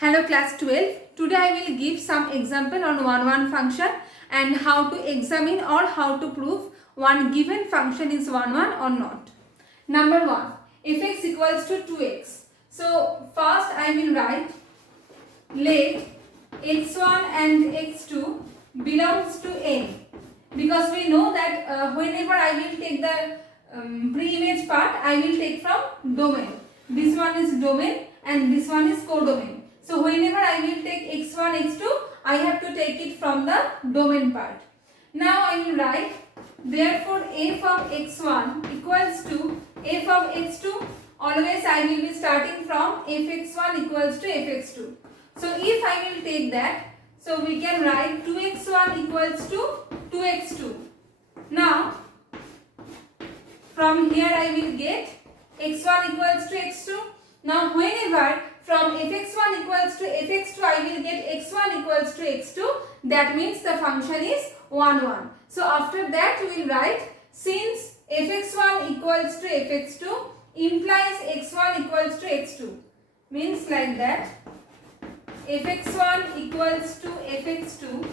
Hello class 12. Today I will give some example on one function and how to examine or how to prove one given function is one or not. Number 1. Fx equals to 2x. So first I will write let x1 and x2 belongs to n, because we know that whenever I will take the pre-image part, I will take from domain. This one is domain and this one is codomain. So whenever I will take x1, x2, I have to take it from the domain part. Now I will write therefore f of x1 equals to f of x2. Always I will be starting from fx1 equals to fx2. So if I will take that, so we can write 2x1 equals to 2x2. Now from here I will get x1 equals to x2. Now whenever from fx1 equals to fx2 I will get x1 equals to x2, that means the function is 1. So after that we will write since fx1 equals to fx2 implies x1 equals to x2. Means like that fx1 equals to fx2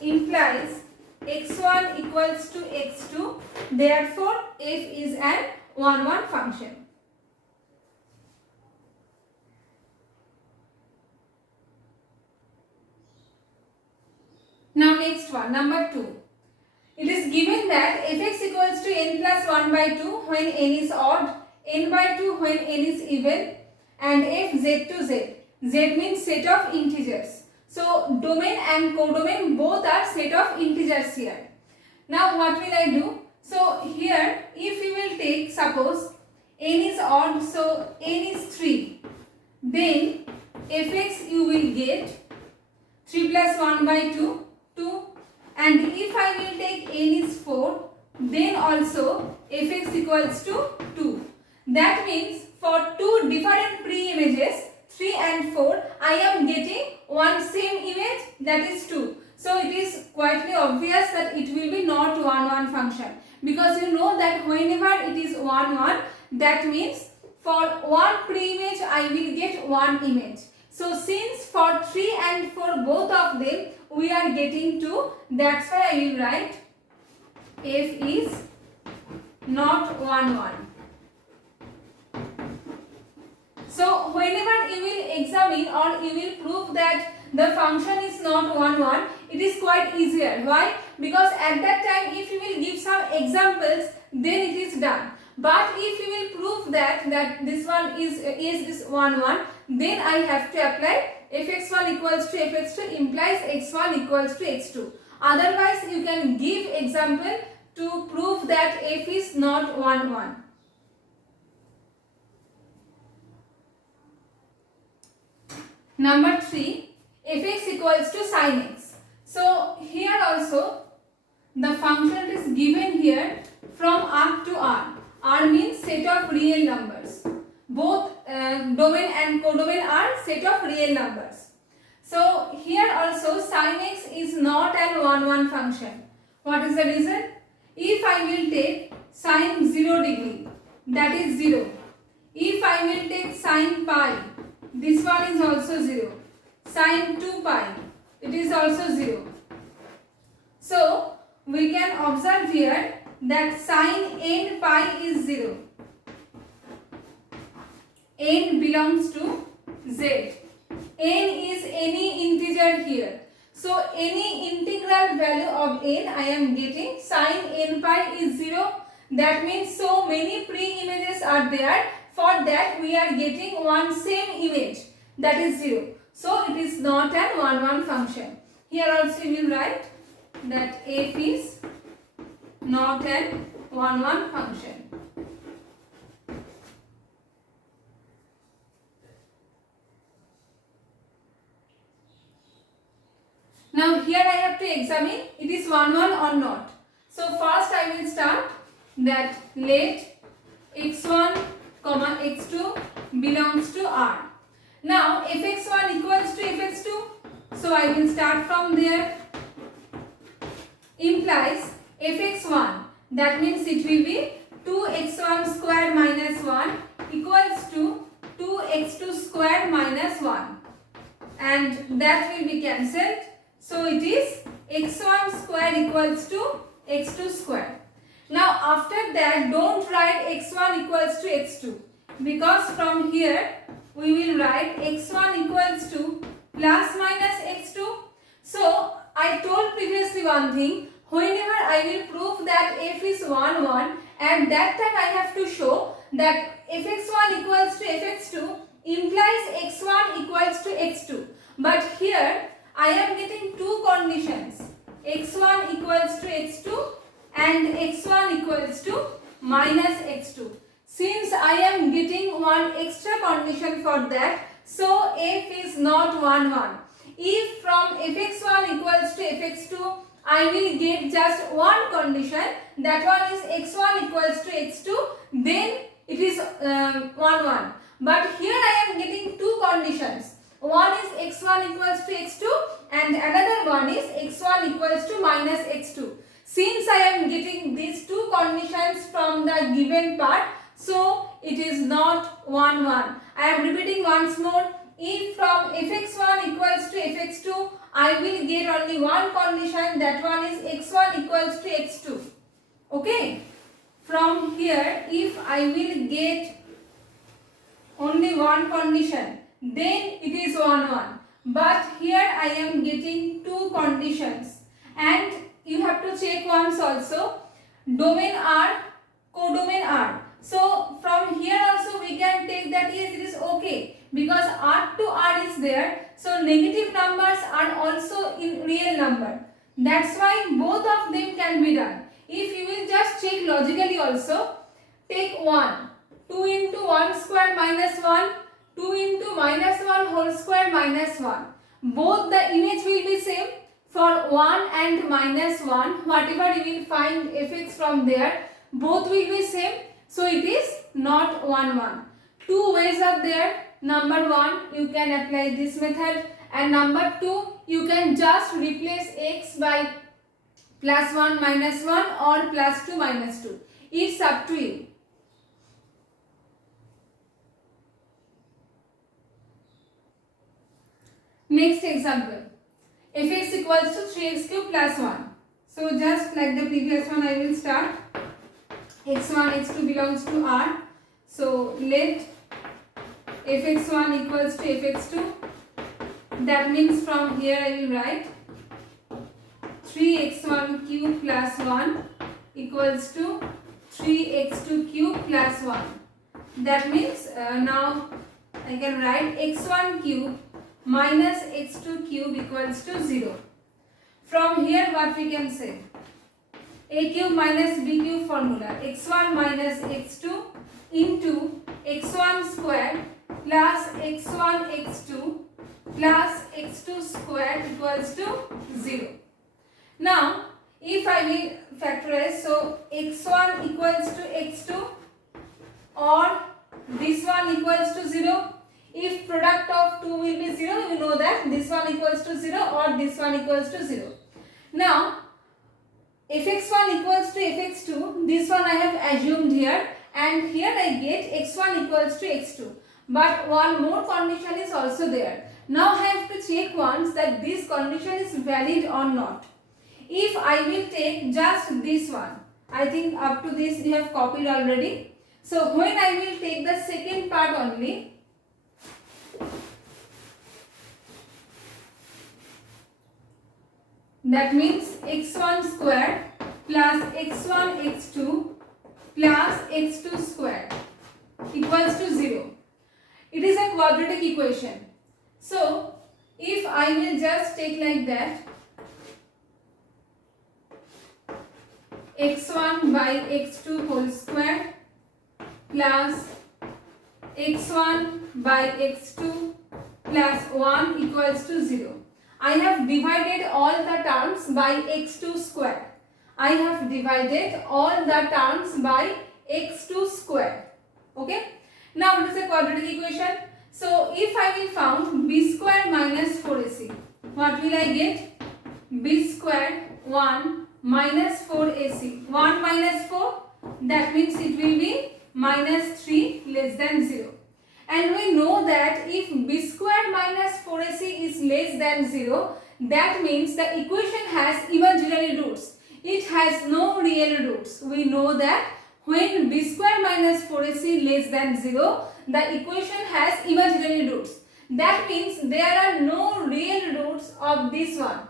implies x1 equals to x2, therefore f is an 1 function. Now next one, number 2. It is given that fx equals to n plus 1 by 2 when n is odd, n by 2 when n is even, and f z to z. Z means set of integers. So domain and codomain both are set of integers here. Now what will I do? So here if you will take, suppose n is odd, so n is 3, then fx you will get 3 plus 1 by 2, 2, and if I will take n is 4, then also fx equals to 2. That means for two different pre-images 3 and 4, I am getting one same image, that is 2. So it is quite obvious that it will be not 1 function, because you know that whenever it is 1, that means for one pre-image I will get one image. So since for 3 and for both of them we are getting 2, that's why I will write f is not 1. So whenever you will examine or you will prove that the function is not 1, it is quite easier. Why? Because at that time if you will give some examples, then it is done. But if you will prove that this one is this 1, then I have to apply fx1 equals to fx2 implies x1 equals to x2. Otherwise you can give example to prove that f is not 1. Number 3, fx equals to sin x. So here also the function is given here from R to R. R means set of real numbers. Both domain and codomain are set of real numbers. So here also sin x is not an 1 function. What is the reason? If I will take sin 0 degree, that is 0. If I will take sin pi, this one is also 0. Sin 2 pi, it is also 0. So we can observe here that sin n pi is 0. N belongs to z. N is any integer here. So any integral value of n I am getting. Sin n pi is 0. That means so many pre-images are there. For that we are getting one same image, that is 0. So it is not an 1 function. Here also we will write that f is not an 1 function. Now here I have to examine it is 1 or not. So first I will start that let x1, x2 belongs to R. Now fx1 equals to fx2. So I will start from there. Implies fx1. That means it will be 2x1 square minus 1 equals to 2x2 square minus 1. and that will be cancelled. So it is x1 square equals to x2 square. Now after that, don't write x1 equals to x2, because from here we will write x1 equals to plus minus x2. So I told previously one thing, whenever I will prove that f is 1 1, at that time I have to show that fx1 equals to fx2 implies x1 equals to x2. But here I am getting two conditions, x1 equals to x2 and x1 equals to minus x2. Since I am getting one extra condition for that, so f is not 1 1. If from fx1 equals to fx2, I will get just one condition, that one is x1 equals to x2, then it is 1 1. But here I am getting two conditions. One is x1 equals to x2 and another one is x1 equals to minus x2. Since I am getting these two conditions from the given part, so it is not 1 1. I am repeating once more. If from fx1 equals to fx2, I will get only one condition, that one is x1 equals to x2. Okay. From here, if I will get only one condition, then it is 1 1. But here I am getting two conditions, and you have to check once also, domain R, codomain R. So from here also we can take that yes, it is okay, because R to R is there, so negative numbers are also in real number. That's why both of them can be done. If you will just check logically also, take 1, 2 into 1 square minus 1, 2 into minus 1 whole square minus 1. Both the image will be same. For 1 and minus 1, whatever you will find fx from there, both will be same. So it is not 1 1. Two ways are there. Number 1, you can apply this method, and number 2, you can just replace x by plus 1 minus 1 or plus 2 minus 2. It's up to you. Next example, fx equals to 3x cube plus 1. So just like the previous one, I will start. x1, x2 belongs to R. So let fx1 equals to fx2. That means from here I will write 3x1 cube plus 1 equals to 3x2 cube plus 1. That means now I can write x1 cube minus x2 cube equals to 0. From here what we can say? A cube minus b cube formula, x1 minus x2 into x1 square plus x1 x2 plus x2 square equals to 0. Now if I will factorize, so x1 equals to x2 or this one equals to 0. If product of 2 will be 0, you know that this one equals to 0 or this one equals to 0. Now fx1 equals to fx2, this one I have assumed here, and here I get x1 equals to x2. But one more condition is also there. Now I have to check once that this condition is valid or not. If I will take just this one, I think up to this you have copied already. So when I will take the second part only, that means x1 square plus x1 x2 plus x2 square equals to 0. It is a quadratic equation. So if I will just take like that, x1 by x2 whole square plus x1 by x2 plus 1 equals to 0. I have divided all the terms by x2 square. I have divided all the terms by x2 square. Okay. Now it is a quadratic equation. So if I will found b square minus 4ac, what will I get? b square 1 minus 4ac. 1 minus 4, that means it will be minus 3 less than 0. And we know that if b square minus 4ac is less than 0, that means the equation has imaginary roots. It has no real roots. We know that when b square minus 4ac less than 0, the equation has imaginary roots. That means there are no real roots of this one.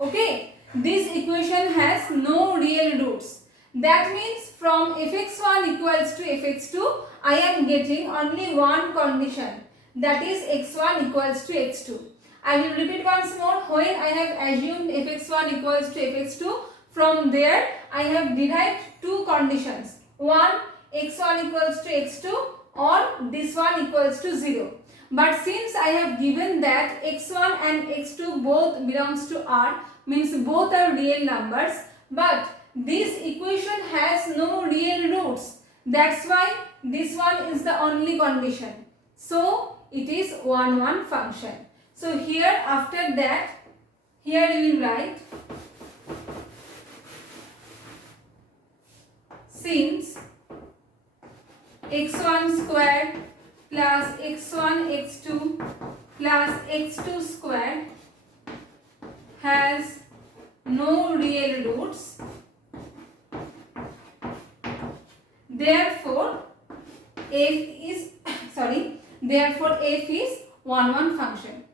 Okay, this equation has no real roots. That means from fx1 equals to fx2, I am getting only one condition, that is x1 equals to x2. I will repeat once more. When I have assumed fx1 equals to fx2, from there I have derived two conditions. One, x1 equals to x2, or this one equals to 0. But since I have given that x1 and x2 both belongs to R, means both are real numbers, but this equation has no real roots. That's why this one is the only condition. So it is 1 1 function. So here after that, here you will write, since x1 square plus x1 x2 plus x2 square has no real roots, therefore f is 1 1 function.